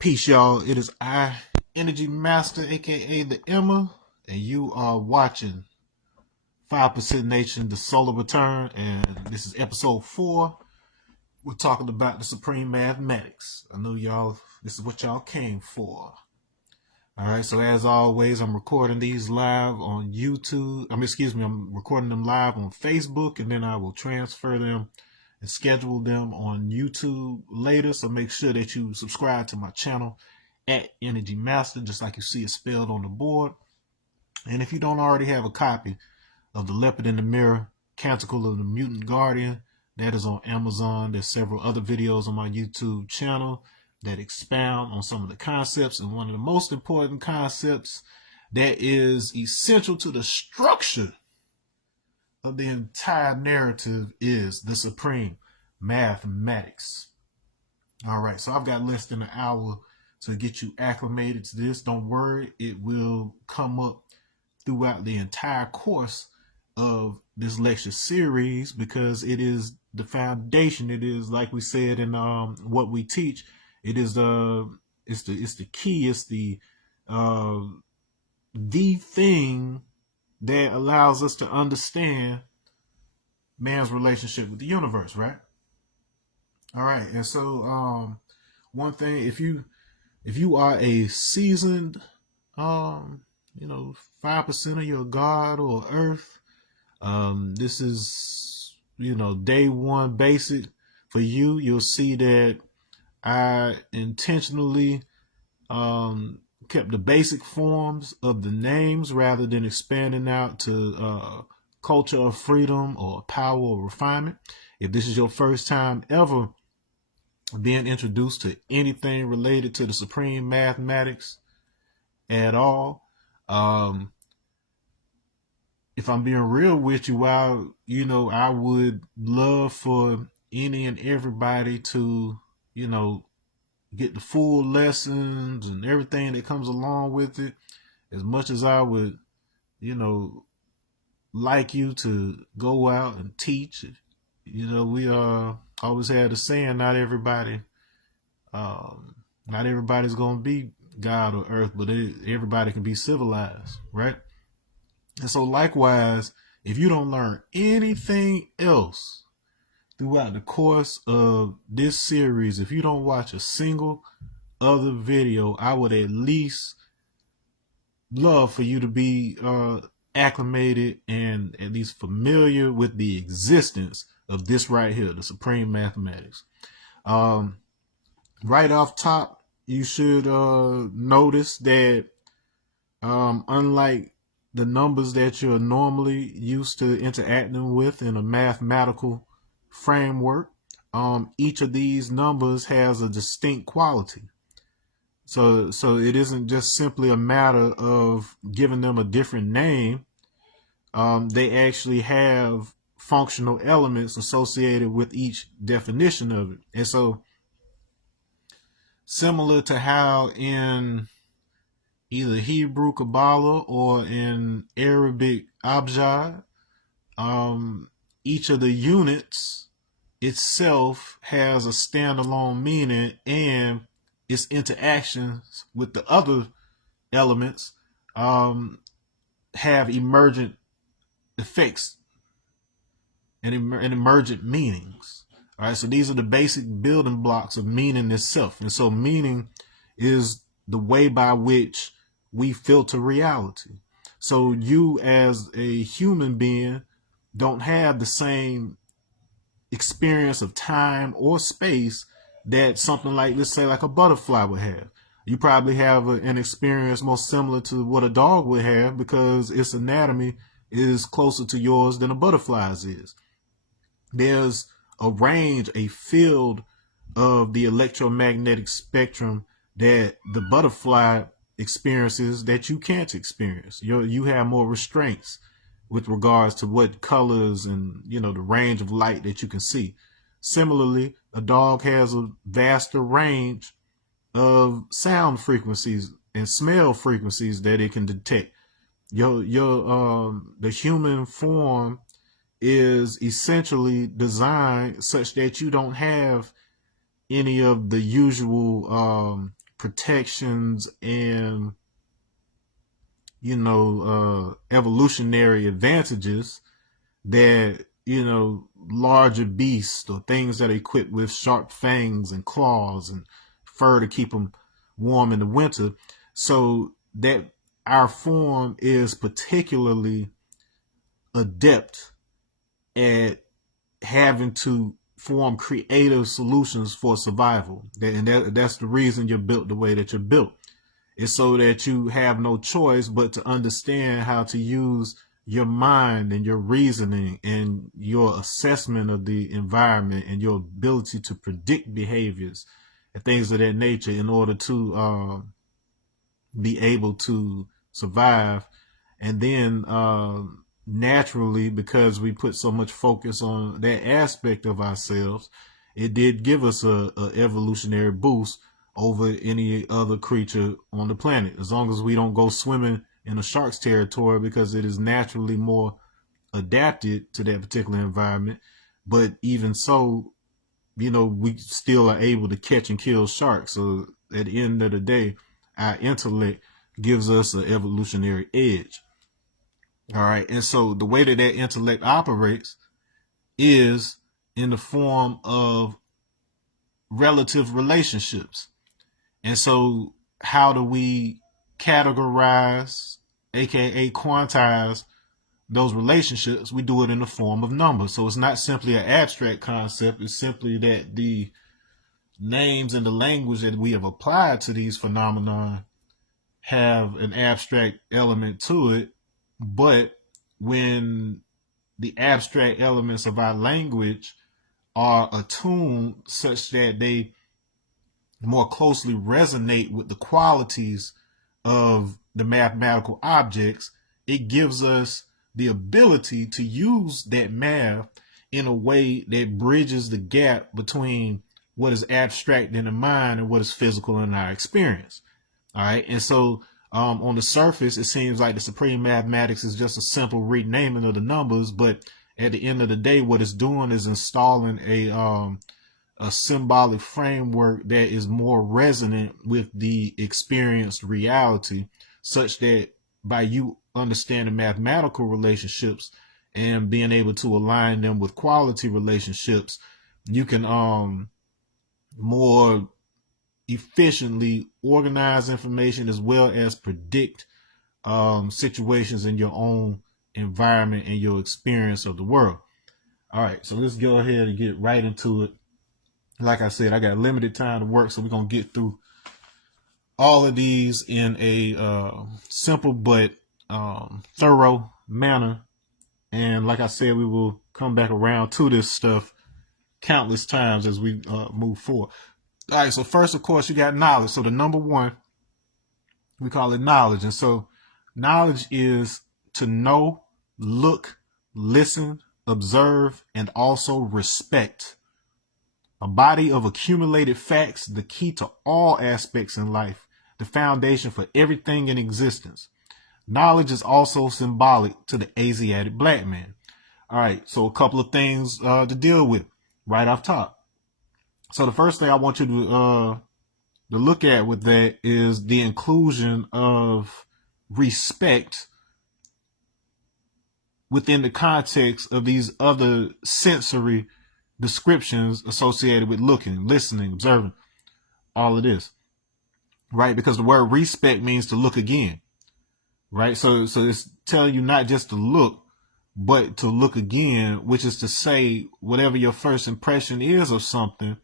Peace, y'all. It is I, Energy Master, aka the Emma, and you are watching 5% Nation, the Solar Return, and this is episode 4. We're talking about the Supreme Mathematics. I know y'all, this is what y'all came for. Alright, so as always, I'm recording these live on YouTube. I'm recording them live on Facebook, and then I will transfer them and schedule them on YouTube later. So make sure that you subscribe to my channel at Energy Master, just like you see it spelled on the board. And if you don't already have a copy of The Leopard in the Mirror, Canticle of the Mutant Guardian, that is on Amazon. There's several other videos on my YouTube channel that expound on some of the concepts. And one of the most important concepts that is essential to the structure of the entire narrative is the Supreme Mathematics. All right, so I've got less than an hour to get you acclimated to this. Don't worry, it will come up throughout the entire course of this lecture series because it is the foundation. It is, like we said in what we teach, it is it's the key, it's the thing that allows us to understand man's relationship with the universe, right? All right, and so one thing, if you are a seasoned 5% of your God or Earth, this is day one basic for you. You'll see that I intentionally kept the basic forms of the names rather than expanding out to culture of freedom or power or refinement. If this is your first time ever being introduced to anything related to the Supreme Mathematics at all, if I'm being real with you, I would love for any and everybody to, get the full lessons and everything that comes along with it. As much as I would, like you to go out and teach, we always had a saying, not everybody's going to be God or Earth, but everybody can be civilized, right? And so likewise, if you don't learn anything else throughout the course of this series, if you don't watch a single other video, I would at least love for you to be acclimated and at least familiar with the existence of this right here, the Supreme Mathematics. Right off top, you should notice that unlike the numbers that you're normally used to interacting with in a mathematical framework, each of these numbers has a distinct quality. So it isn't just simply a matter of giving them a different name. They actually have functional elements associated with each definition of it. And so similar to how in either Hebrew Kabbalah or in Arabic IGod, each of the units itself has a standalone meaning, and its interactions with the other elements have emergent effects and emergent meanings. All right, so these are the basic building blocks of meaning itself. And so meaning is the way by which we filter reality. So you as a human being don't have the same experience of time or space that something like, let's say, like a butterfly would have. You probably have an experience most similar to what a dog would have because its anatomy is closer to yours than a butterfly's is. There's a range, a field of the electromagnetic spectrum that the butterfly experiences that you can't experience. You have more restraints with regards to what colors and, the range of light that you can see. Similarly, a dog has a vaster range of sound frequencies and smell frequencies that it can detect. The human form is essentially designed such that you don't have any of the usual protections and, evolutionary advantages that, larger beasts or things that are equipped with sharp fangs and claws and fur to keep them warm in the winter. So that our form is particularly adept at having to form creative solutions for survival. That's the reason you're built the way that you're built. It's so that you have no choice but to understand how to use your mind and your reasoning and your assessment of the environment and your ability to predict behaviors and things of that nature in order to be able to survive. And then naturally, because we put so much focus on that aspect of ourselves, it did give us a evolutionary boost over any other creature on the planet, as long as we don't go swimming in a shark's territory, because it is naturally more adapted to that particular environment. But even so, we still are able to catch and kill sharks. So at the end of the day, our intellect gives us an evolutionary edge. All right. And so the way that intellect operates is in the form of relative relationships. And so how do we categorize, aka quantize those relationships? We do it in the form of numbers. So it's not simply an abstract concept. It's simply that the names and the language that we have applied to these phenomena have an abstract element to it. But when the abstract elements of our language are attuned such that they more closely resonate with the qualities of the mathematical objects, it gives us the ability to use that math in a way that bridges the gap between what is abstract in the mind and what is physical in our experience. All right. And so on the surface, it seems like the supreme mathematics is just a simple renaming of the numbers. But at the end of the day, what it's doing is installing a symbolic framework that is more resonant with the experienced reality, such that by you understanding mathematical relationships and being able to align them with quality relationships, you can more efficiently organize information as well as predict situations in your own environment and your experience of the world. All right, so let's go ahead and get right into it. Like I said, I got limited time to work, so we're going to get through all of these in a simple but thorough manner. And like I said, we will come back around to this stuff countless times as we move forward. All right, so first, of course, you got knowledge. So the number one, we call it knowledge. And so knowledge is to know, look, listen, observe, and also respect. A body of accumulated facts, the key to all aspects in life, the foundation for everything in existence. Knowledge is also symbolic to the Asiatic Blackman. All right, so a couple of things to deal with right off top. So the first thing I want you to look at with that is the inclusion of respect within the context of these other sensory descriptions associated with looking, listening, observing, all of this, right? Because the word respect means to look again, right? So it's telling you not just to look, but to look again, which is to say, whatever your first impression is of something,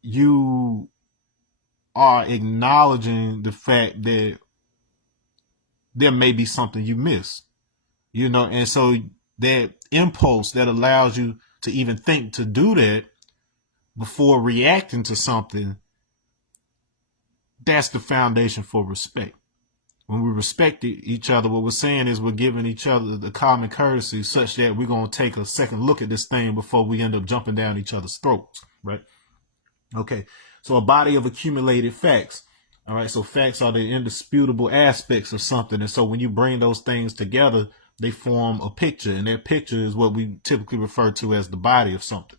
you are acknowledging the fact that there may be something you miss, and so that impulse that allows you to even think to do that before reacting to something, that's the foundation for respect. When we respect each other, what we're saying is we're giving each other the common courtesy such that we're going to take a second look at this thing before we end up jumping down each other's throats, right? Okay, so a body of accumulated facts. All right, so facts are the indisputable aspects of something. And so when you bring those things together, they form a picture. And that picture is what we typically refer to as the body of something.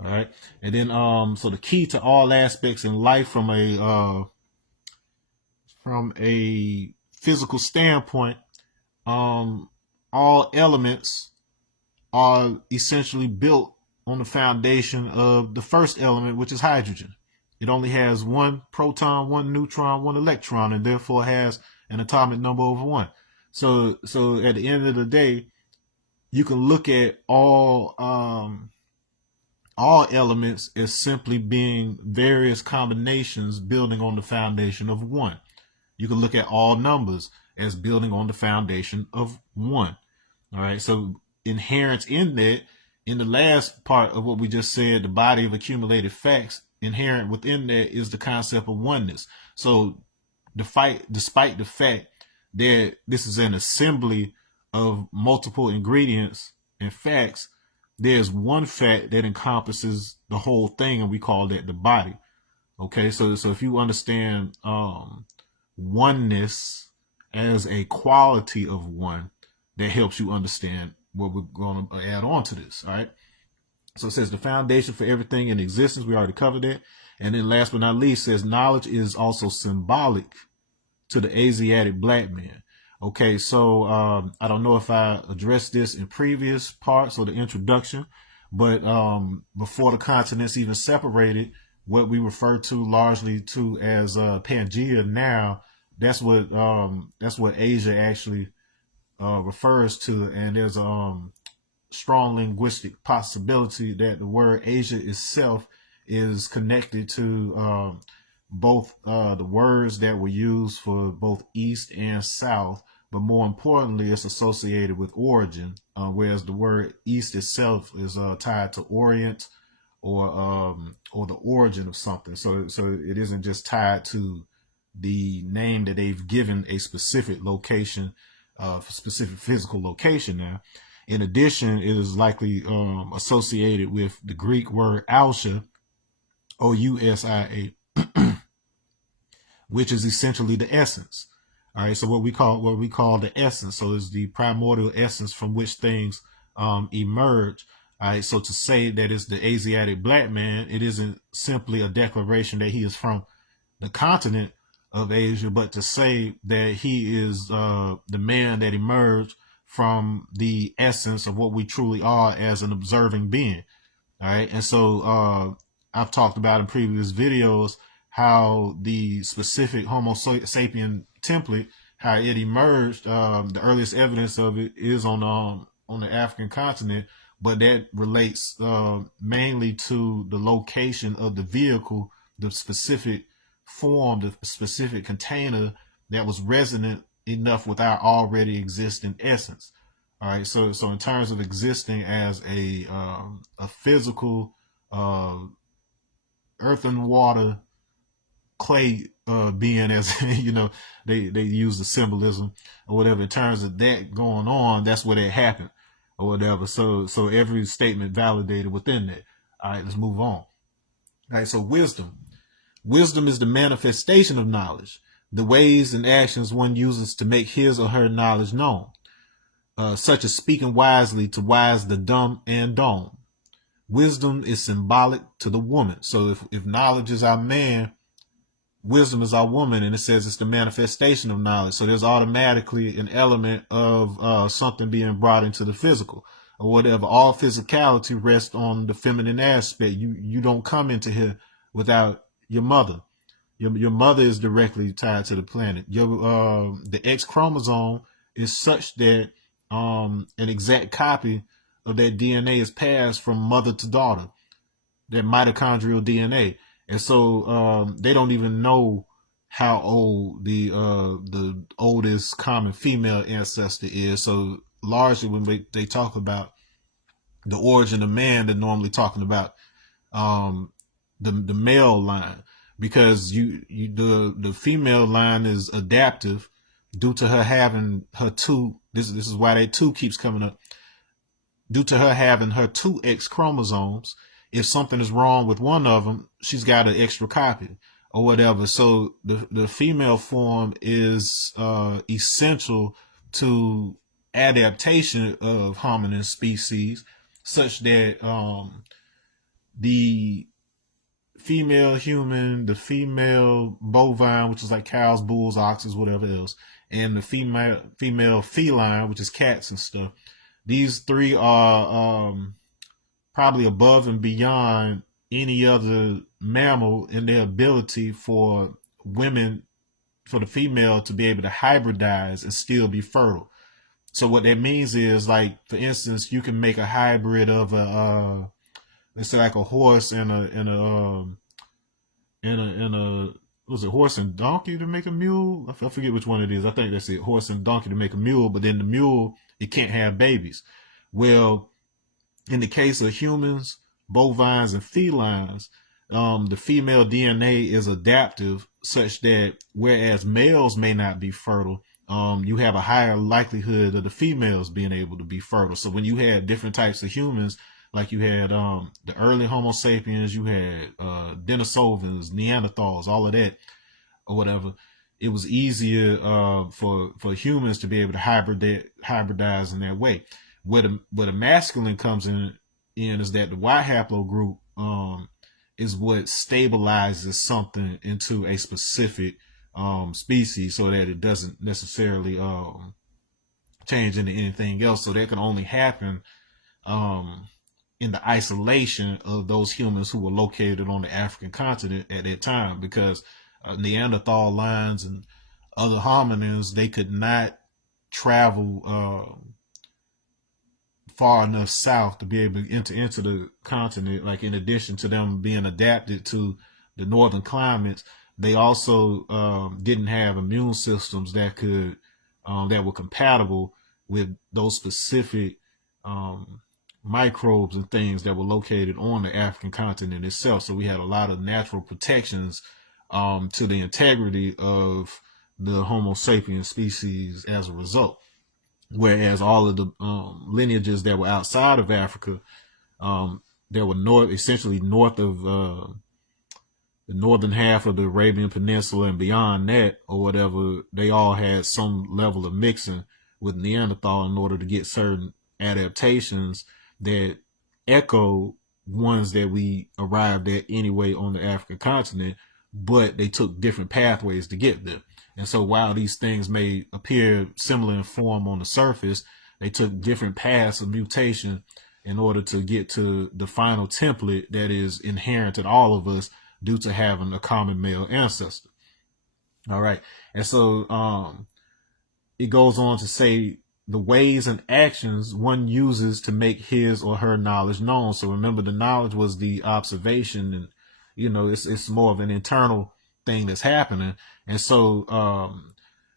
All right. And then so the key to all aspects in life from a physical standpoint, um all elements are essentially built on the foundation of the first element, which is hydrogen. It only has one proton, one neutron, one electron, and therefore has an atomic number over one. So at the end of the day, you can look at all elements as simply being various combinations building on the foundation of one. You can look at all numbers as building on the foundation of one. All right. So inherent in that, in the last part of what we just said, the body of accumulated facts, inherent within that is the concept of oneness. So despite the fact that this is an assembly of multiple ingredients and facts, there's one fact that encompasses the whole thing, and we call that the body. Okay, so if you understand oneness as a quality of one, that helps you understand what we're going to add on to this. All right. So it says the foundation for everything in existence. We already covered that. And then last but not least, says knowledge is also symbolic to the Asiatic Blackman. Okay, so I don't know if I addressed this in previous parts or the introduction, but before the continents even separated, what we refer to largely to as Pangea now, that's what Asia actually refers to, and there's strong linguistic possibility that the word Asia itself is connected to both the words that were used for both East and South, but more importantly, it's associated with origin, whereas the word East itself is tied to Orient or the origin of something. So it isn't just tied to the name that they've given a specific location, specific physical location now. In addition, it is likely associated with the Greek word Ousia, Ousia, which is essentially the essence. All right, so what we call the essence. So it's the primordial essence from which things emerge. All right, so to say that it's the Asiatic black man, it isn't simply a declaration that he is from the continent of Asia, but to say that he is the man that emerged from the essence of what we truly are as an observing being. All right. And so I've talked about in previous videos how the specific Homo sapien template, how it emerged. The earliest evidence of it is on the African continent, but that relates mainly to the location of the vehicle, the specific form, the specific container that was resonant enough with our already existing essence. All right, so in terms of existing as a physical earth and water clay being, as you know, they use the symbolism or whatever. In terms of that going on, that's where that happened or whatever. So every statement validated within that. All right, let's move on. All right, so wisdom. Wisdom is the manifestation of knowledge, the ways and actions one uses to make his or her knowledge known, such as speaking wisely to wise the dumb and dumb. Wisdom is symbolic to the woman. So if knowledge is our man, wisdom is our woman, and it says it's the manifestation of knowledge. So there's automatically an element of something being brought into the physical or whatever. All physicality rests on the feminine aspect. You don't come into here without your mother. Your mother is directly tied to the planet. The X chromosome is such that an exact copy of that DNA is passed from mother to daughter, that mitochondrial DNA. And so they don't even know how old the oldest common female ancestor is. So largely when they talk about the origin of man, they're normally talking about the male line, because the female line is adaptive due to her having her two. This is why that two keeps coming up. Due to her having her two X chromosomes, if something is wrong with one of them, she's got an extra copy or whatever. So the female form is essential to adaptation of hominin species, such that the female human, the female bovine, which is like cows, bulls, oxes, whatever else, and the female feline, which is cats and stuff. These three are probably above and beyond any other mammal in their ability for women, for the female to be able to hybridize and still be fertile. So what that means is, like, for instance, you can make a hybrid of a let's say like a horse and a was it horse and donkey to make a mule? I forget which one it is. I think that's it, horse and donkey to make a mule. But then the mule, it can't have babies. Well, in the case of humans, bovines, and felines, the female DNA is adaptive such that whereas males may not be fertile, you have a higher likelihood of the females being able to be fertile. So when you had different types of humans, like you had the early Homo sapiens, you had Denisovans, Neanderthals, all of that, or whatever. It was easier for humans to be able to hybridize in that way. Where the masculine comes in is that the Y haplogroup is what stabilizes something into a specific species, so that it doesn't necessarily change into anything else. So that can only happen in the isolation of those humans who were located on the African continent at that time, because Neanderthal lines and other hominins, they could not travel far enough south to be able to enter into the continent. Like, in addition to them being adapted to the northern climates, they also didn't have immune systems that could that were compatible with those specific microbes and things that were located on the African continent itself. So we had a lot of natural protections to the integrity of the Homo sapiens species as a result. Whereas all of the lineages that were outside of Africa, that were essentially north of the northern half of the Arabian Peninsula and beyond that, or whatever, they all had some level of mixing with Neanderthal in order to get certain adaptations that echo ones that we arrived at anyway on the African continent, but they took different pathways to get there. And so while these things may appear similar in form on the surface, they took different paths of mutation in order to get to the final template that is inherent in all of us due to having a common male ancestor. All right. And so it goes on to say the ways and actions one uses to make his or her knowledge known. So remember, the knowledge was the observation, and it's more of an internal thing that's happening. And so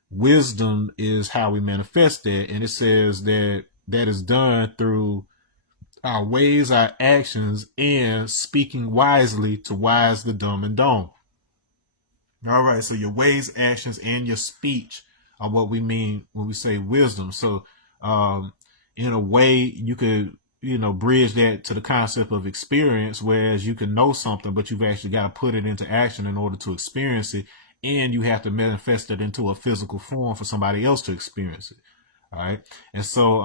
wisdom is how we manifest that. And it says that is done through our ways, our actions, and speaking wisely to wise the dumb and dumb. All right, so your ways, actions, and your speech are what we mean when we say wisdom. So in a way, you could bridge that to the concept of experience, whereas you can know something, but you've actually got to put it into action in order to experience it, and you have to manifest it into a physical form for somebody else to experience it. All right. And so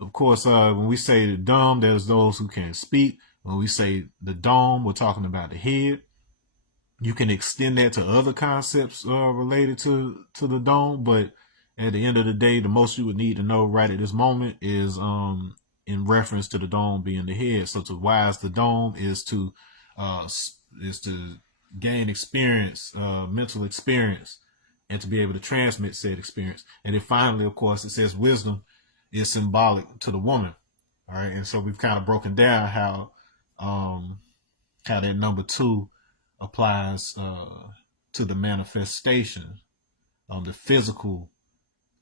of course, when we say the dumb, there's those who can't speak. When we say the dome, we're talking about the head. You can extend that to other concepts related to the dome, but at the end of the day, the most you would need to know right at this moment is in reference to the dome being the head. So to wise the dome is to gain experience, mental experience, and to be able to transmit said experience. And then finally, of course, it says wisdom is symbolic to the woman. All right, and so we've kind of broken down how that number 2 applies to the manifestation, the physical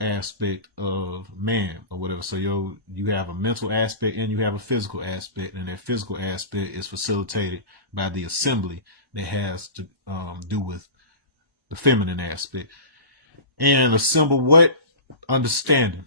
aspect of man or whatever. So you have a mental aspect and you have a physical aspect, and that physical aspect is facilitated by the assembly that has to do with the feminine aspect. And assemble what? Understanding.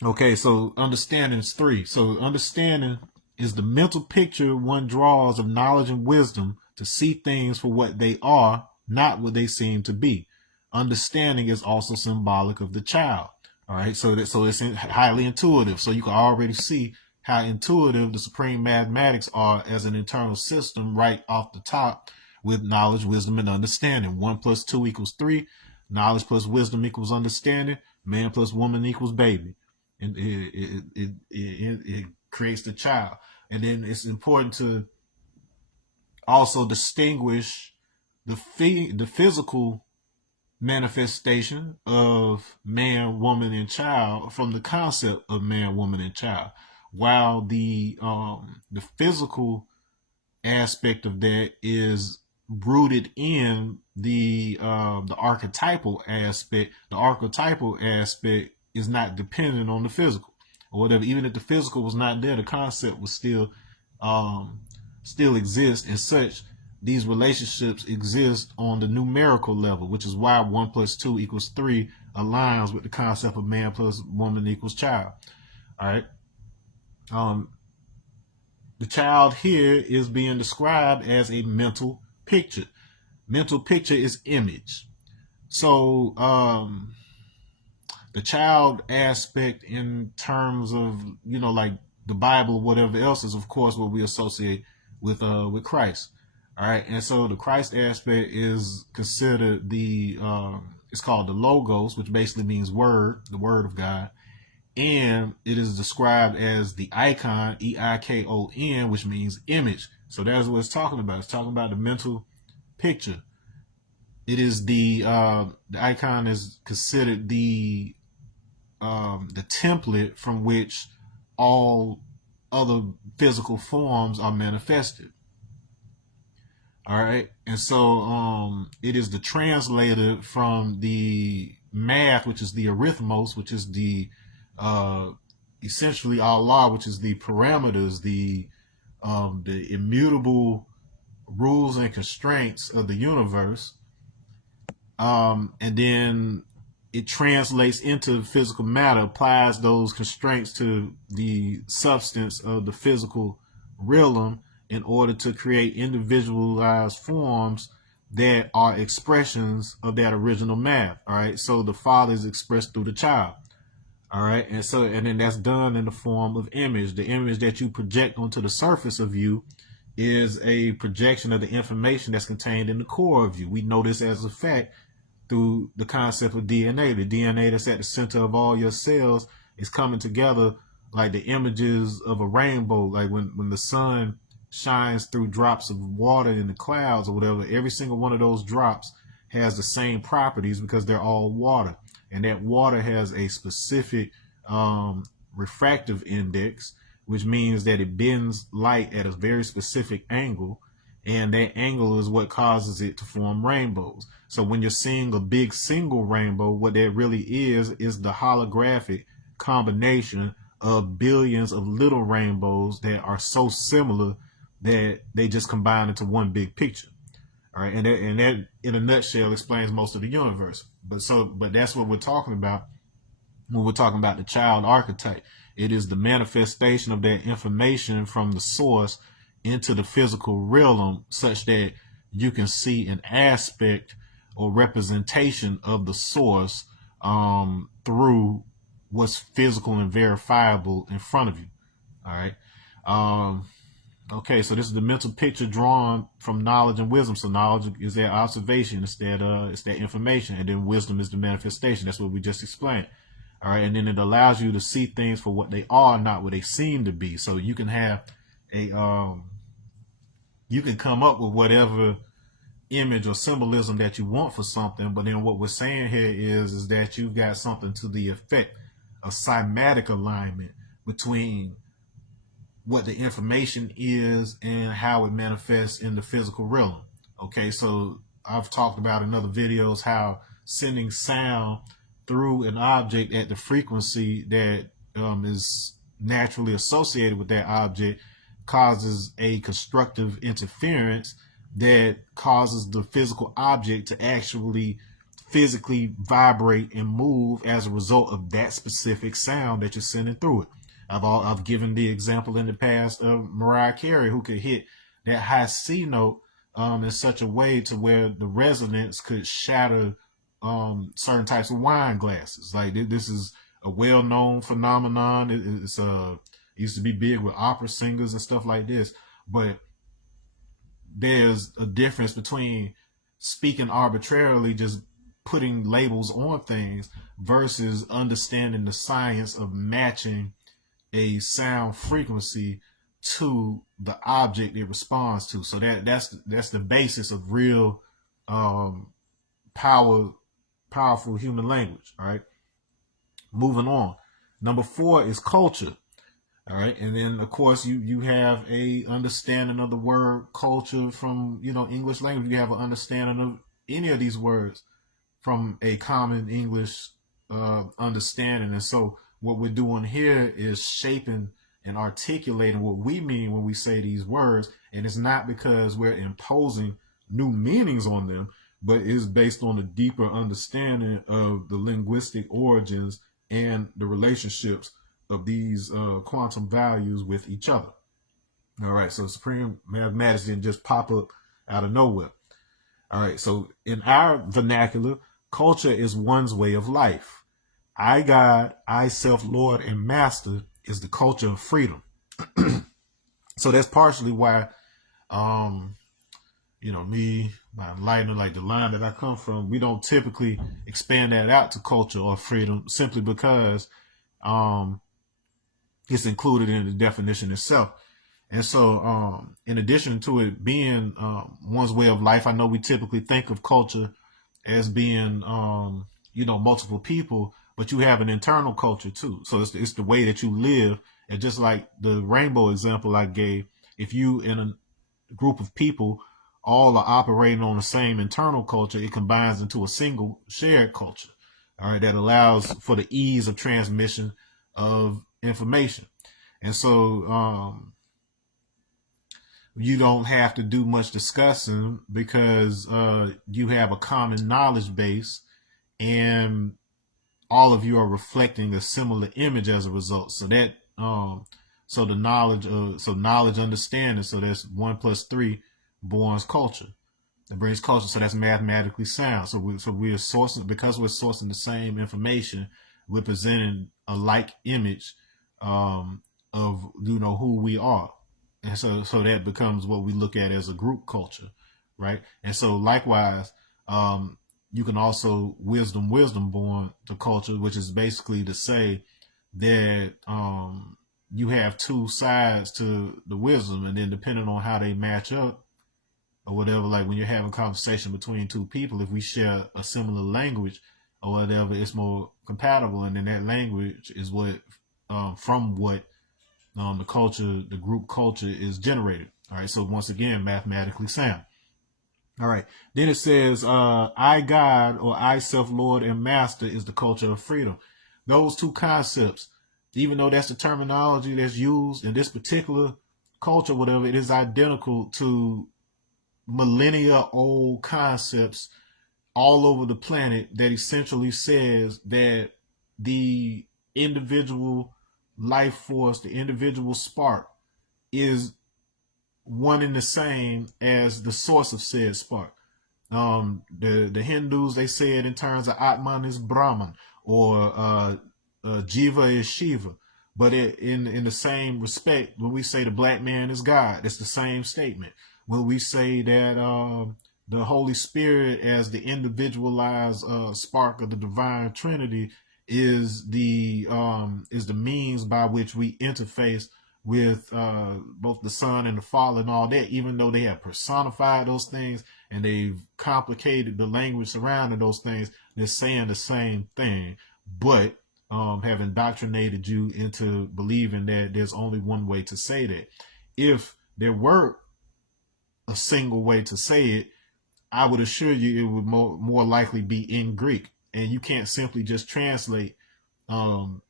Okay, so understanding is 3. So understanding is the mental picture one draws of knowledge and wisdom to see things for what they are, not what they seem to be. Understanding is also symbolic of the child. All right, so it's highly intuitive. So you can already see how intuitive the supreme mathematics are as an internal system right off the top, with knowledge, wisdom, and understanding. 1 plus 2 equals 3. Knowledge plus wisdom equals understanding. Man plus woman equals baby. And it creates the child. And then it's important to also distinguish the physical manifestation of man, woman, and child from the concept of man, woman, and child. While the physical aspect of that is rooted in the archetypal aspect. The archetypal aspect is not dependent on the physical or whatever. Even if the physical was not there, the concept would still exist. And such, these relationships exist on the numerical level, which is why 1 plus 2 equals 3 aligns with the concept of man plus woman equals child. All right. The child here is being described as a mental picture. Mental picture is image. So the child aspect in terms of, like the Bible or whatever else is, of course, what we associate with Christ. All right. And so the Christ aspect is considered it's called the Logos, which basically means word, the word of God. And it is described as the icon, EIKON, which means image. So that's what it's talking about. It's talking about the mental picture. It is the icon is considered the template from which all other physical forms are manifested. All right. And so it is the translator from the math, which is the arithmos, which is the essentially Allah, which is the parameters, the immutable rules and constraints of the universe, and then it translates into physical matter, applies those constraints to the substance of the physical realm in order to create individualized forms that are expressions of that original math. All right. So the Father is expressed through the child. All right. And then that's done in the form of image. The image that you project onto the surface of you is a projection of the information that's contained in the core of you. We know this as a fact through the concept of DNA. The DNA that's at the center of all your cells is coming together like the images of a rainbow. Like when the sun shines through drops of water in the clouds or whatever, every single one of those drops has the same properties because they're all water. And that water has a specific refractive index, which means that it bends light at a very specific angle. And that angle is what causes it to form rainbows. So when you're seeing a big single rainbow, what that really is the holographic combination of billions of little rainbows that are so similar that they just combine into one big picture. All right. And that in a nutshell explains most of the universe. But that's what we're talking about when we're talking about the child archetype. It is the manifestation of that information from the source into the physical realm such that you can see an aspect or representation of the source through what's physical and verifiable in front of you. All right. Okay, so this is the mental picture drawn from knowledge and wisdom. So knowledge is that observation, it's that information, and then wisdom is the manifestation. That's what we just explained. All right, and then it allows you to see things for what they are, not what they seem to be. So you can have you can come up with whatever image or symbolism that you want for something, but then what we're saying here is that you've got something to the effect of cymatic alignment between what the information is and how it manifests in the physical realm. Okay, so I've talked about in other videos how sending sound through an object at the frequency that is naturally associated with that object causes a constructive interference that causes the physical object to actually physically vibrate and move as a result of that specific sound that you're sending through it. I've given the example in the past of Mariah Carey, who could hit that high C note in such a way to where the resonance could shatter certain types of wine glasses. Like this is a well-known phenomenon. It used to be big with opera singers and stuff like this. But there's a difference between speaking arbitrarily, just putting labels on things, versus understanding the science of matching a sound frequency to the object it responds to. So that's the basis of real um, powerful human language. All right. Moving on. Number 4 is culture. All right, and then of course you have a understanding of the word culture from English language. You have an understanding of any of these words from a common English understanding. And so what we're doing here is shaping and articulating what we mean when we say these words. And it's not because we're imposing new meanings on them, but it's based on a deeper understanding of the linguistic origins and the relationships of these quantum values with each other. All right, so supreme mathematics didn't just pop up out of nowhere. All right, so in our vernacular, culture is one's way of life. IGod, I, self, Lord, and Master is the culture of freedom. So that's partially why, me, my enlightenment, like the line that I come from, we don't typically expand that out to culture or freedom, simply because it's included in the definition itself. And so, in addition to it being one's way of life, I know we typically think of culture as being, multiple people, but you have an internal culture too. So it's the way that you live. And just like the rainbow example I gave, if you in a group of people all are operating on the same internal culture, it combines into a single shared culture. All right, that allows for the ease of transmission of information. And so you don't have to do much discussing because you have a common knowledge base, and all of you are reflecting a similar image as a result. So that so the knowledge understanding, so that's 1 + 3 borns culture. It brings culture, so that's mathematically sound. So we're sourcing, because we're sourcing the same information, we're presenting a like image of who we are. And so that becomes what we look at as a group culture, right? And so likewise, you can also wisdom born to culture, which is basically to say that you have two sides to the wisdom, and then depending on how they match up or whatever, like when you're having a conversation between two people, if we share a similar language or whatever, it's more compatible, and then that language is what from what the group culture is generated. All right, so once again, mathematically sound. All right, then it says, IGod, or I, self, Lord, and Master is the culture of freedom. Those two concepts, even though that's the terminology that's used in this particular culture, whatever, it is identical to millennia old concepts all over the planet that essentially says that the individual life force, the individual spark, is one and the same as the source of said spark. The Hindus, they say it in terms of Atman is Brahman, or Jiva is Shiva. But in the same respect, when we say the black man is God, it's the same statement. When we say that the Holy Spirit, as the individualized spark of the divine Trinity, is the means by which we interface with both the Son and the Father and all that, even though they have personified those things and they've complicated the language surrounding those things, they're saying the same thing, but have indoctrinated you into believing that there's only one way to say that. If there were a single way to say it, I would assure you it would more likely be in Greek, and you can't simply just translate other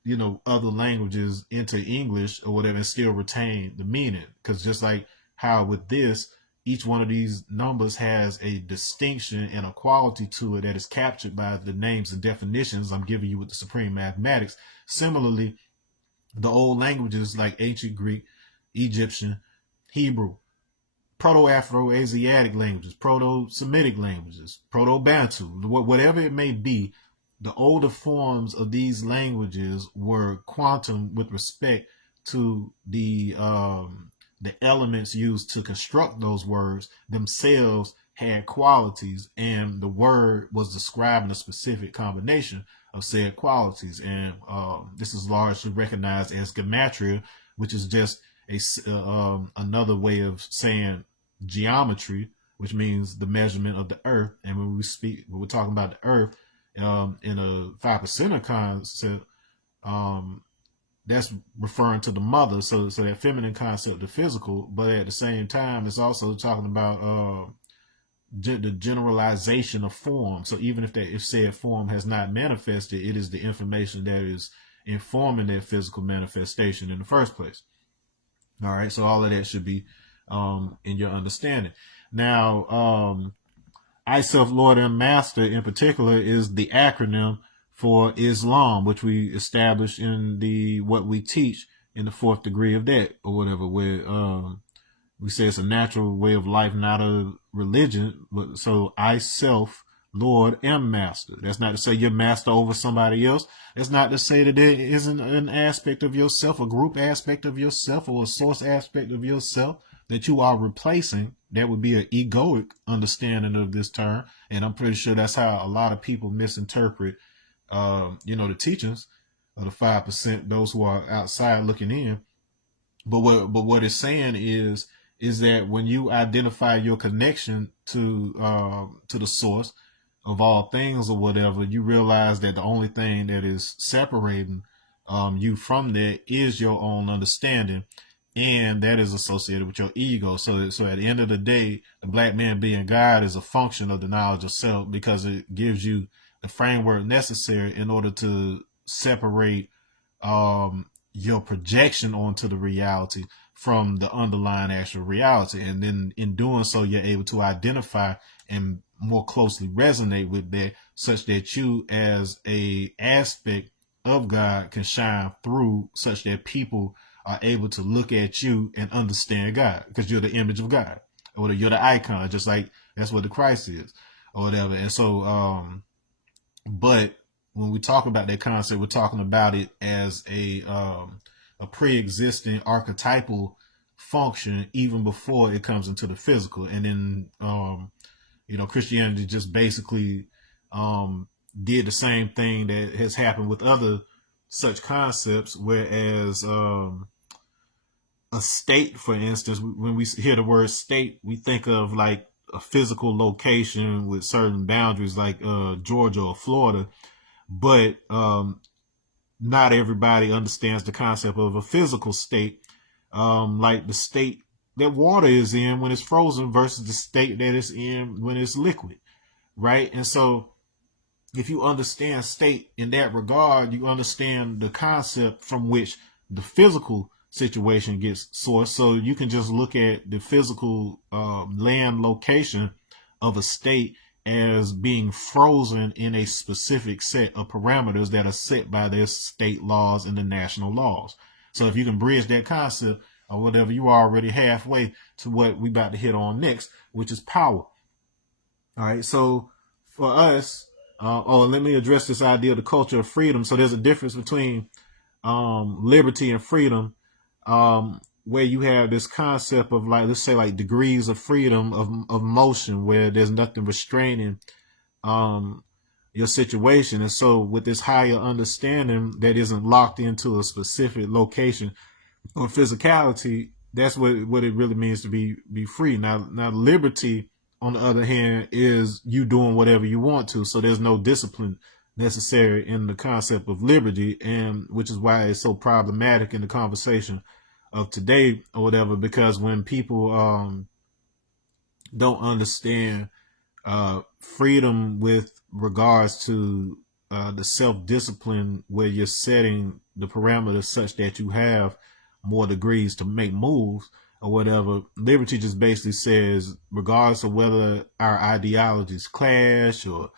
languages into English or whatever and still retain the meaning. Because just like how with this, each one of these numbers has a distinction and a quality to it that is captured by the names and definitions I'm giving you with the supreme mathematics. Similarly, the old languages like ancient Greek, Egyptian, Hebrew, Proto-Afro-Asiatic languages, Proto-Semitic languages, Proto-Bantu, whatever it may be, the older forms of these languages were quantum with respect to the elements used to construct those words themselves had qualities, and the word was describing a specific combination of said qualities. And this is largely recognized as gematria, which is just another way of saying geometry, which means the measurement of the earth. And when we're talking about the earth in a 5% concept, that's referring to the mother. So that feminine concept, the physical, but at the same time, it's also talking about the generalization of form. So even if said form has not manifested, it is the information that is informing that physical manifestation in the first place. All right, so all of that should be in your understanding. Now, I, self, Lord, and Master in particular is the acronym for Islam, which we established in what we teach in the 4th degree of that, or whatever, where we say it's a natural way of life, not a religion. But so I, self, Lord, am Master. That's not to say you're master over somebody else. That's not to say that there isn't an aspect of yourself, a group aspect of yourself, or a source aspect of yourself that you are replacing. That would be an egoic understanding of this term. And I'm pretty sure that's how a lot of people misinterpret, the teachings of the 5%, those who are outside looking in. But what it's saying is that when you identify your connection to the source of all things or whatever, you realize that the only thing that is separating you from that is your own understanding, and that is associated with your ego. So at the end of the day, the black man being God is a function of the knowledge of self, because it gives you the framework necessary in order to separate your projection onto the reality from the underlying actual reality. And then in doing so, you're able to identify and more closely resonate with that, such that you as a aspect of God can shine through, such that people are able to look at you and understand God, because you're the image of God, or you're the icon, just like that's what the Christ is, or whatever. And so, but when we talk about that concept, we're talking about it as a pre-existing archetypal function, even before it comes into the physical. And then, Christianity just basically did the same thing that has happened with other such concepts, whereas a state, for instance, when we hear the word state, we think of like a physical location with certain boundaries, like Georgia or Florida. But not everybody understands the concept of a physical state, like the state that water is in when it's frozen versus the state that it's in when it's liquid, right? And so if you understand state in that regard, you understand the concept from which the physical situation gets sourced. So you can just look at the physical land location of a state as being frozen in a specific set of parameters that are set by their state laws and the national laws. So if you can bridge that concept or whatever, you are already halfway to what we about to hit on next, which is power. All right. So for us, let me address this idea of the culture of freedom. So there's a difference between liberty and freedom, where you have this concept of, like, let's say, like degrees of freedom of motion, where there's nothing restraining your situation. And so with this higher understanding that isn't locked into a specific location or physicality, that's what it really means to be free. Now liberty, on the other hand, is you doing whatever you want to. So there's no discipline necessary in the concept of liberty, and which is why it's so problematic in the conversation of today or whatever, because when people don't understand freedom with regards to the self-discipline, where you're setting the parameters such that you have more degrees to make moves or whatever, liberty just basically says, regardless of whether our ideologies clash or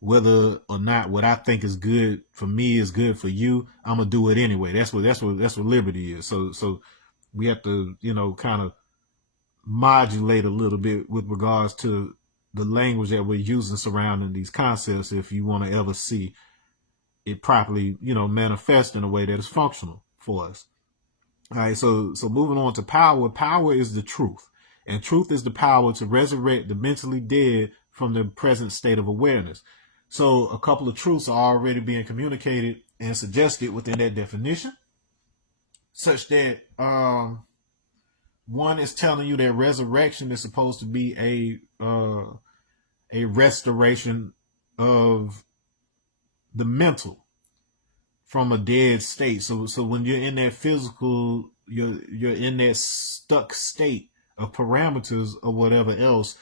whether or not what I think is good for me is good for you, I'm gonna do it anyway. That's what liberty is. So we have to, kind of modulate a little bit with regards to the language that we're using surrounding these concepts, if you want to ever see it properly, manifest in a way that is functional for us. All right, so moving on to power. Power is the truth, and truth is the power to resurrect the mentally dead from the present state of awareness. So a couple of truths are already being communicated and suggested within that definition, such that one is telling you that resurrection is supposed to be a restoration of the mental from a dead state. So when you're in that physical, you're in that stuck state of parameters or whatever else,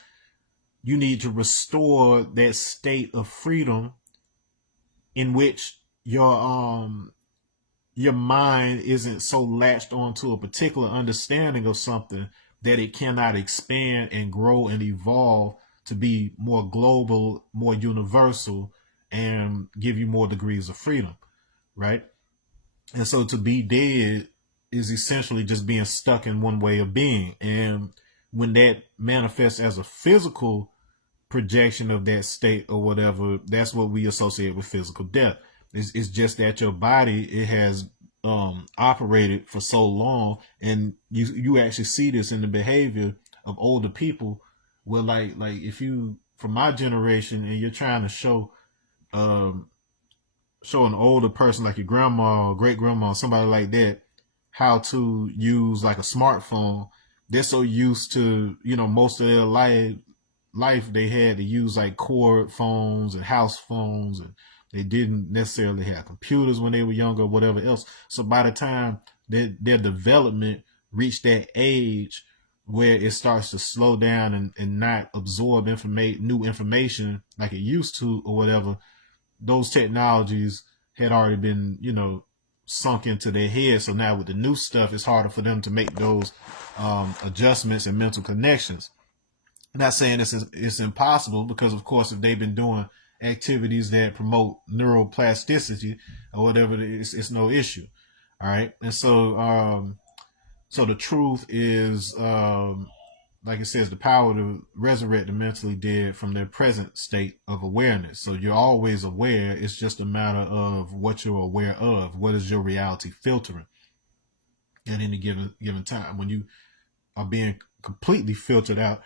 you need to restore that state of freedom in which your mind isn't so latched onto a particular understanding of something that it cannot expand and grow and evolve to be more global, more universal, and give you more degrees of freedom, right? And so to be dead is essentially just being stuck in one way of being. And when that manifests as a physical projection of that state or whatever, that's what we associate with physical death. It's just that your body, it has operated for so long, and you actually see this in the behavior of older people, where like if you, from my generation, and you're trying to um, show an older person like your grandma or great grandma, somebody like that, how to use like a smartphone, they're so used to, most of their life they had to use like cord phones and house phones, and they didn't necessarily have computers when they were younger or whatever else. So by the time their development reached that age where it starts to slow down and not absorb new information like it used to or whatever, those technologies had already been, sunk into their head. So now with the new stuff, it's harder for them to make those adjustments and mental connections. I'm not saying it's impossible, because of course, if they've been doing activities that promote neuroplasticity or whatever, it's no issue. All right. And so the truth is, like it says, the power to resurrect the mentally dead from their present state of awareness. So you're always aware. It's just a matter of what you're aware of. What is your reality filtering at any given time? When you are being completely filtered out,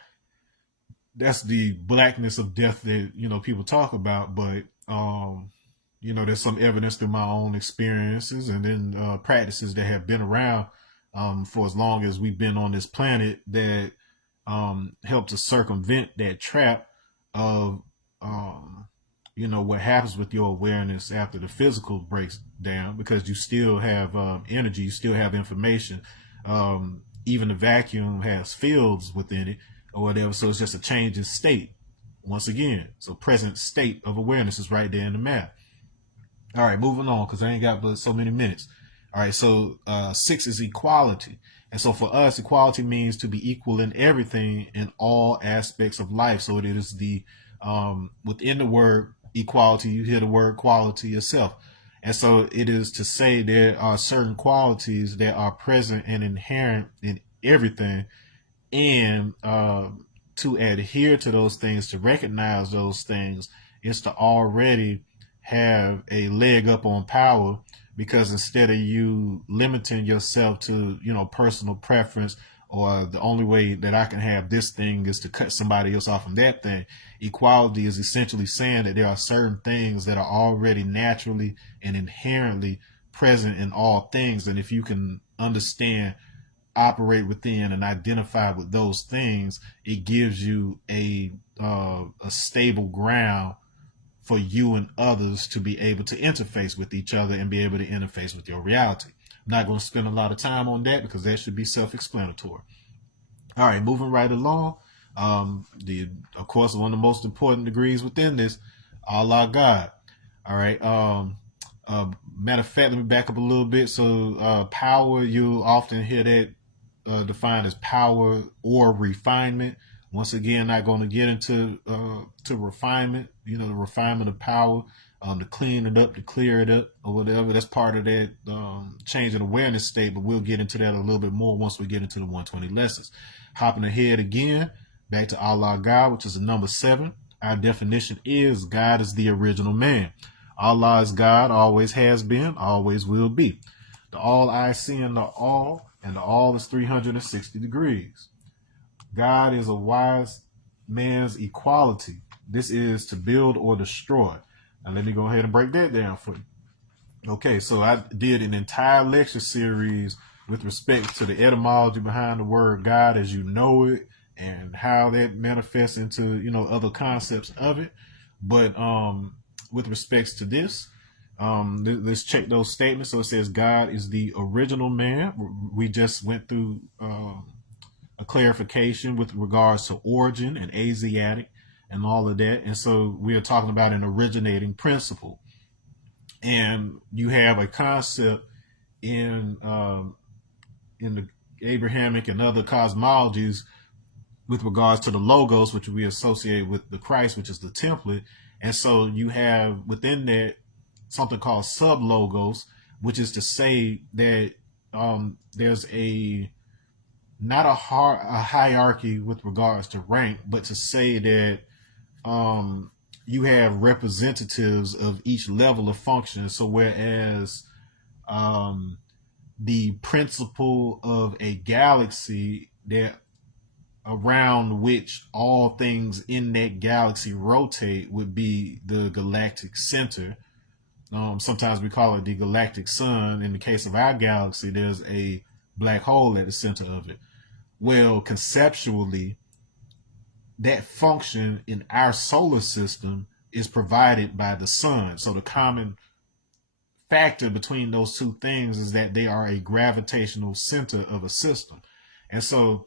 that's the blackness of death that people talk about. But there's some evidence through my own experiences and then practices that have been around for as long as we've been on this planet, that help to circumvent that trap of what happens with your awareness after the physical breaks down, because you still have energy, you still have information. Even the vacuum has fields within it or whatever, so it's just a change in state once again. So present state of awareness is right there in the map. All right, moving on, because I ain't got but so many minutes. All right, so 6 is equality. And so for us, equality means to be equal in everything, in all aspects of life. So it is the, within the word equality, you hear the word quality itself. And so it is to say there are certain qualities that are present and inherent in everything. And to adhere to those things, to recognize those things, is to already have a leg up on power, because instead of you limiting yourself to personal preference, or the only way that I can have this thing is to cut somebody else off from that thing, equality is essentially saying that there are certain things that are already naturally and inherently present in all things, and if you can understand, operate within, and identify with those things, it gives you a stable ground for you and others to be able to interface with each other and be able to interface with your reality. I'm not going to spend a lot of time on that, because that should be self-explanatory. All right, moving right along. Of course, one of the most important degrees within this, IGod. All right. Matter of fact, let me back up a little bit. So, power, you often hear that defined as power or refinement. Once again, not going to get into to refinement. The refinement of power, to clean it up, to clear it up, or whatever. That's part of that change in awareness state. But we'll get into that a little bit more once we get into the 120 lessons. Hopping ahead again, back to IGod, which is the number 7. Our definition is God is the original man. Allah is God, always has been, always will be. The all I see and the all and the all is 360 degrees. God is a wise man's equality. This is to build or destroy. Now let me go ahead and break that down for you. Okay, so I did an entire lecture series with respect to the etymology behind the word God as you know it and how that manifests into, other concepts of it. But with respects to this, let's check those statements. So it says God is the original man. We just went through a clarification with regards to origin and Asiatic and all of that. And so we are talking about an originating principle. And you have a concept in the Abrahamic and other cosmologies with regards to the logos, which we associate with the Christ, which is the template. And so you have within that something called sub logos, which is to say that there's not a hierarchy with regards to rank, but to say that you have representatives of each level of function. So whereas the principle of a galaxy that around which all things in that galaxy rotate would be the galactic center. Sometimes we call it the galactic sun. In the case of our galaxy, there's a black hole at the center of it. Well, conceptually, that function in our solar system is provided by the sun. So the common factor between those two things is that they are a gravitational center of a system. And so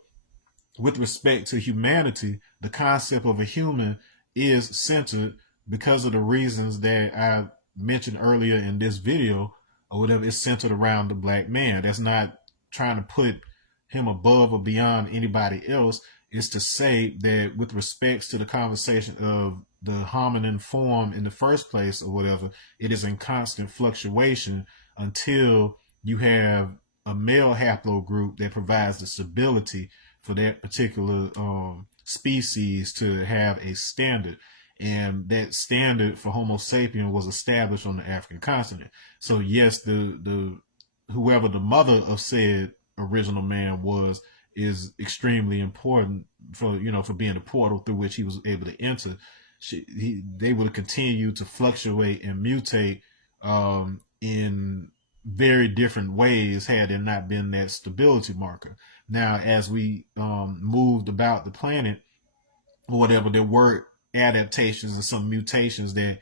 with respect to humanity, the concept of a human is centered because of the reasons that I mentioned earlier in this video or whatever. It's centered around the black man. That's not trying to put him above or beyond anybody else. Is to say that with respects to the conversation of the hominin form in the first place or whatever, it is in constant fluctuation until you have a male haplogroup that provides the stability for that particular species to have a standard. And that standard for Homo sapien was established on the African continent. So yes, the whoever the mother of said original man was is extremely important for for being the portal through which he was able to enter. They will continue to fluctuate and mutate in very different ways had there not been that stability marker. Now, as we moved about the planet or whatever, there were adaptations and some mutations that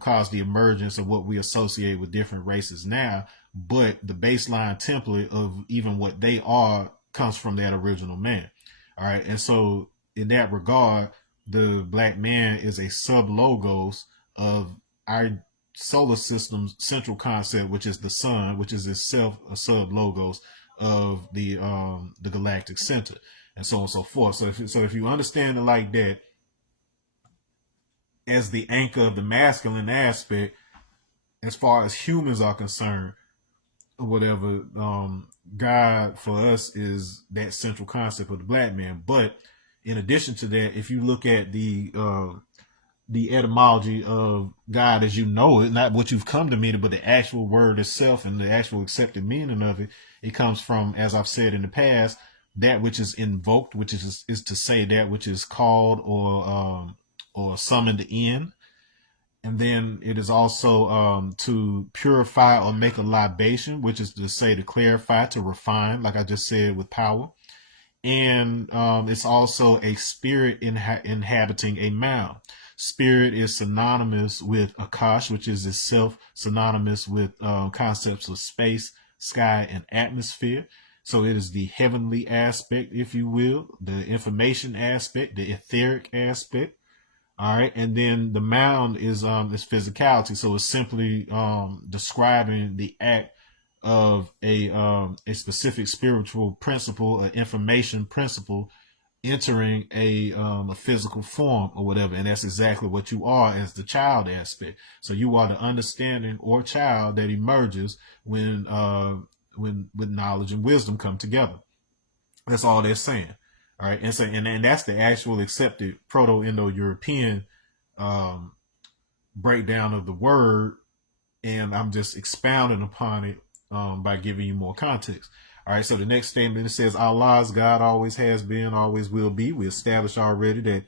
caused the emergence of what we associate with different races now. But the baseline template of even what they are comes from that original man. All right. And so in that regard, the black man is a sub logos of our solar system's central concept, which is the sun, which is itself a sub logos of the galactic center, and so on and so forth. So if you understand it like that, as the anchor of the masculine aspect, as far as humans are concerned, or whatever, God for us is that central concept of the black man. But in addition to that, if you look at the etymology of God as you know it, not what you've come to mean it, but the actual word itself and the actual accepted meaning of it, it comes from, as I've said in the past, that which is invoked, which is to say that which is called or summoned in. And then it is also to purify or make a libation, which is to say to clarify, to refine, like I just said with power. And it's also a spirit inhabiting a mound. Spirit is synonymous with Akash, which is itself synonymous with concepts of space, sky, and atmosphere. So it is the heavenly aspect, if you will, the information aspect, the etheric aspect. All right, and then the mound is physicality. So it's simply describing the act of a specific spiritual principle, an information principle, entering a physical form or whatever, and that's exactly what you are as the child aspect. So you are the understanding or child that emerges when with knowledge and wisdom come together. That's all they're saying. All right, and so and that's the actual accepted Proto-Indo-European breakdown of the word, and I'm just expounding upon it by giving you more context. All right, so the next statement, it says Allah is God, always has been, always will be. We established already that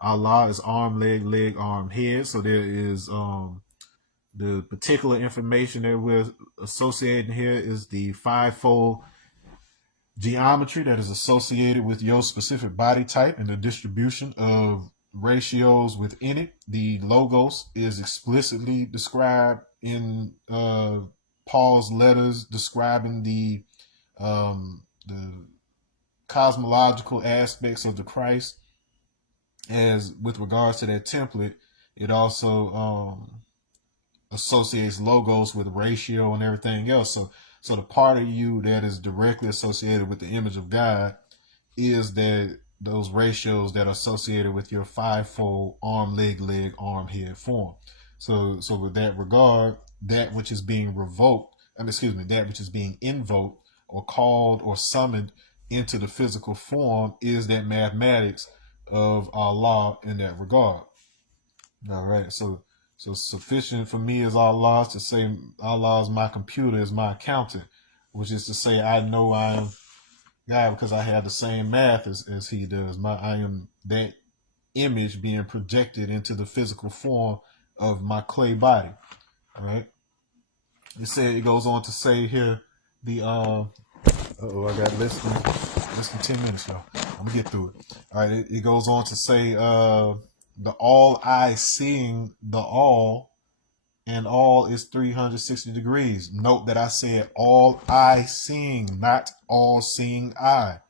Allah is arm, leg, arm, head. So there is the particular information that we're associating here is the fivefold geometry that is associated with your specific body type and the distribution of ratios within it. The logos is explicitly described in Paul's letters describing the cosmological aspects of the Christ. As with regards to that template, it also associates logos with ratio and everything else. So the part of you that is directly associated with the image of God is that those ratios that are associated with your fivefold arm, leg, arm, head form. So with that regard, that which is being that which is being invoked or called or summoned into the physical form is that mathematics of Allah in that regard. All right, so sufficient for me is Allah to say Allah is my computer, is my accountant, which is to say I know I am God because I have the same math as he does. I am that image being projected into the physical form of my clay body. All right. It goes on to say here I got less than 10 minutes, y'all. I'm gonna get through it. All right, it goes on to say the all eye seeing the all, and all is 360 degrees. Note that I said all eye seeing, not all seeing eye.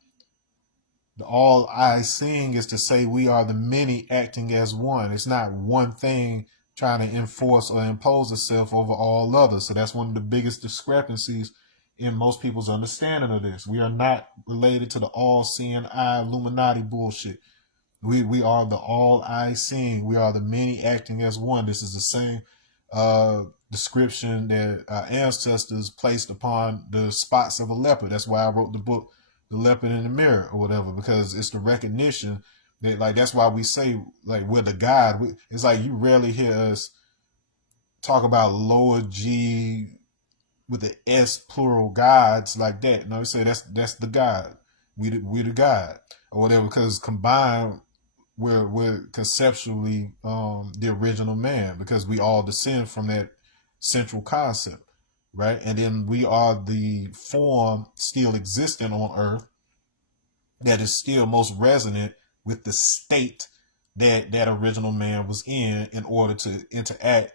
The all eye seeing is to say we are the many acting as one. It's not one thing trying to enforce or impose itself over all others. So that's one of the biggest discrepancies in most people's understanding of this. We are not related to the all seeing eye Illuminati bullshit. We are the all eye seeing. We are the many acting as one. This is the same description that our ancestors placed upon the spots of a leopard. That's why I wrote the book, The Leopard in the Mirror, or whatever, because it's the recognition that, like, that's why we say, like, we're the God. It's like you rarely hear us talk about lower G with the S plural gods like that. No, we say that's the God. We the God or whatever, because combined we're conceptually the original man, because we all descend from that central concept, right? And then we are the form still existing on earth that is still most resonant with the state that original man was in order to interact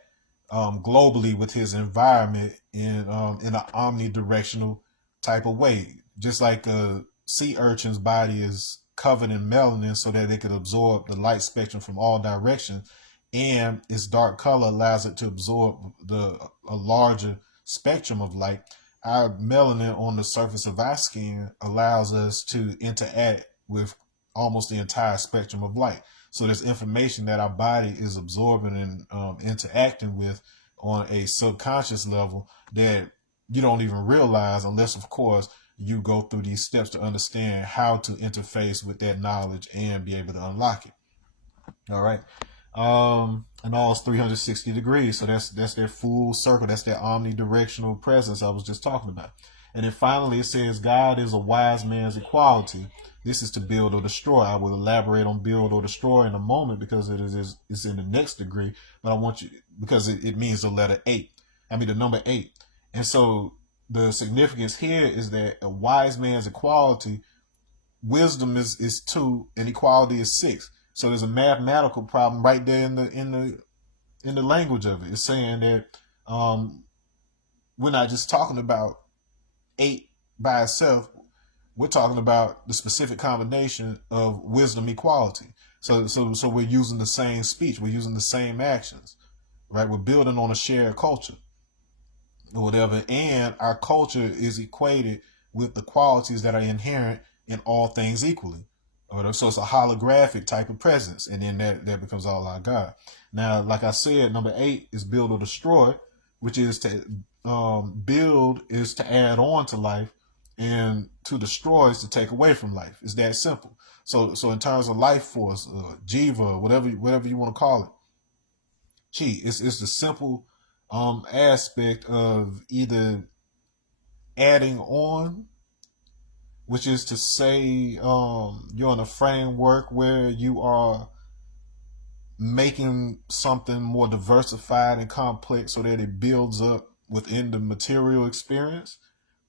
globally with his environment in an omnidirectional type of way. Just like a sea urchin's body is covered in melanin so that it could absorb the light spectrum from all directions, and its dark color allows it to absorb a larger spectrum of light. Our melanin on the surface of our skin allows us to interact with almost the entire spectrum of light. So there's information that our body is absorbing and interacting with on a subconscious level that you don't even realize, unless, of course, you go through these steps to understand how to interface with that knowledge and be able to unlock it. All right. And all is 360 degrees. So that's their full circle. That's their omnidirectional presence I was just talking about. And then finally it says God is a wise man's equality. This is to build or destroy. I will elaborate on build or destroy in a moment because it's in the next degree. But I want you, because it means the letter 8. I mean the number 8. And so the significance here is that a wise man's equality, wisdom is 2 and equality is 6. So there's a mathematical problem right there in the language of it. It's saying that we're not just talking about 8 by itself. We're talking about the specific combination of wisdom equality. So we're using the same speech. We're using the same actions, right? We're building on a shared culture or whatever. And our culture is equated with the qualities that are inherent in all things equally. So it's a holographic type of presence, and then that becomes all our God. Now, like I said, number 8 is build or destroy, which is to build is to add on to life, and to destroy is to take away from life. It's that simple. So in terms of life force, jiva, whatever you want to call it, chi, it's the simple aspect of either adding on which is to say, you're in a framework where you are making something more diversified and complex so that it builds up within the material experience?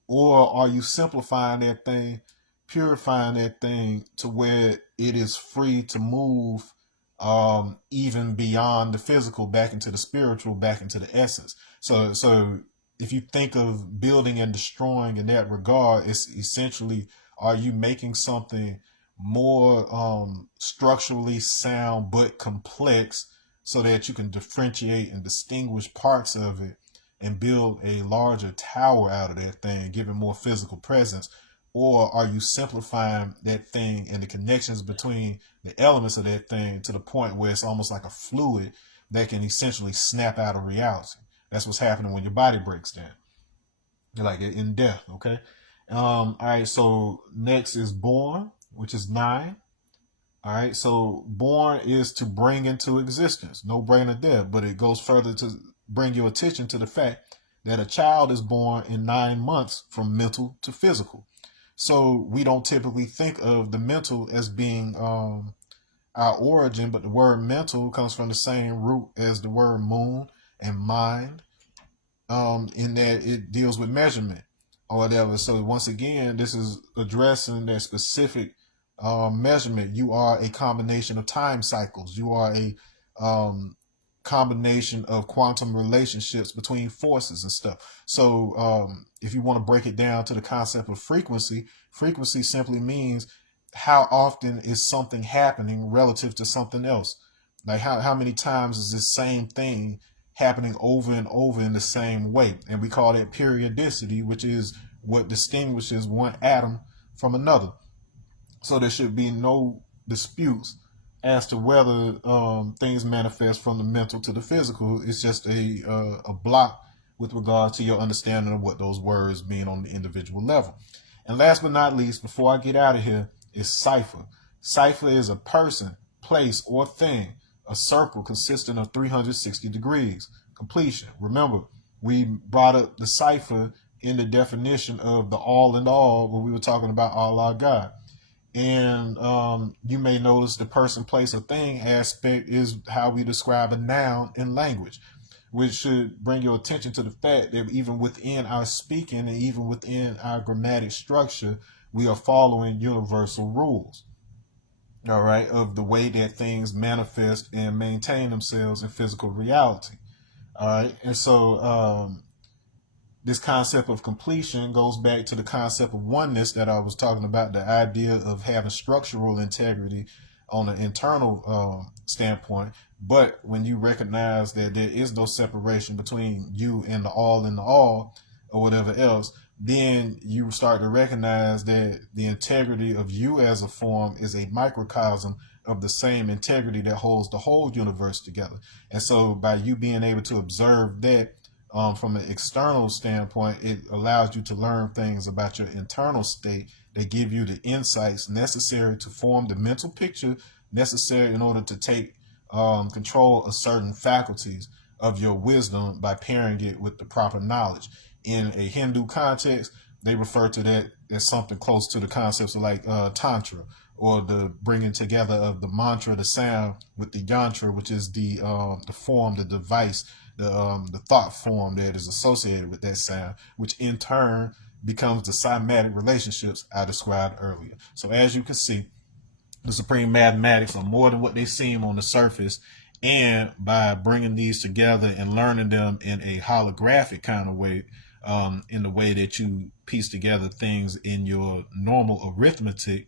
Or are you simplifying that thing, purifying that thing to where it is free to move even beyond the physical, back into the spiritual, back into the essence? So if you think of building and destroying in that regard, it's essentially, are you making something more structurally sound but complex so that you can differentiate and distinguish parts of it and build a larger tower out of that thing, giving more physical presence? Or are you simplifying that thing and the connections between the elements of that thing to the point where it's almost like a fluid that can essentially snap out of reality? That's what's happening when your body breaks down. You're like in death, okay? All right, so next is born, which is 9. All right, so born is to bring into existence, no brainer there, but it goes further to bring your attention to the fact that a child is born in 9 months from mental to physical. So we don't typically think of the mental as being our origin, but the word mental comes from the same root as the word moon and mind, in that it deals with measurement or whatever. So once again, this is addressing that specific measurement. You are a combination of time cycles. You are a combination of quantum relationships between forces and stuff. So if you want to break it down to the concept of frequency, frequency simply means how often is something happening relative to something else. Like how many times is this same thing happening over and over in the same way? And we call that periodicity, which is what distinguishes one atom from another. So there should be no disputes as to whether things manifest from the mental to the physical. It's just a block with regard to your understanding of what those words mean on the individual level. And last but not least, before I get out of here, is cipher. Cipher is a person, place, or thing, a circle consisting of 360 degrees. Completion. Remember, we brought up the cipher in the definition of the all in all when we were talking about Allah God. And you may notice the person, place, or thing aspect is how we describe a noun in language, which should bring your attention to the fact that even within our speaking and even within our grammatic structure, we are following universal rules, all right, of the way that things manifest and maintain themselves in physical reality. All right. And so this concept of completion goes back to the concept of oneness that I was talking about, the idea of having structural integrity on an internal standpoint. But when you recognize that there is no separation between you and the all or whatever else, then you start to recognize that the integrity of you as a form is a microcosm of the same integrity that holds the whole universe together. And so by you being able to observe that, from an external standpoint, it allows you to learn things about your internal state that give you the insights necessary to form the mental picture necessary in order to take control of certain faculties of your wisdom by pairing it with the proper knowledge. In a Hindu context, they refer to that as something close to the concepts of like tantra, or the bringing together of the mantra, the sound, with the yantra, which is the form, the device, the thought form that is associated with that sound, which in turn becomes the cymatic relationships I described earlier. So as you can see, the supreme mathematics are more than what they seem on the surface, and by bringing these together and learning them in a holographic kind of way, in the way that you piece together things in your normal arithmetic,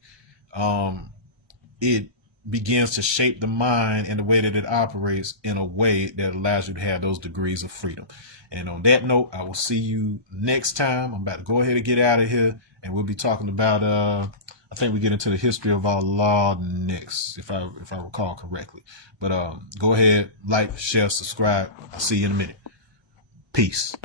it begins to shape the mind and the way that it operates in a way that allows you to have those degrees of freedom. And on that note, I will see you next time. I'm about to go ahead and get out of here, and we'll be talking about I think we get into the history of Allah next, if I recall correctly. But go ahead, like, share, subscribe. I'll see you in a minute. Peace.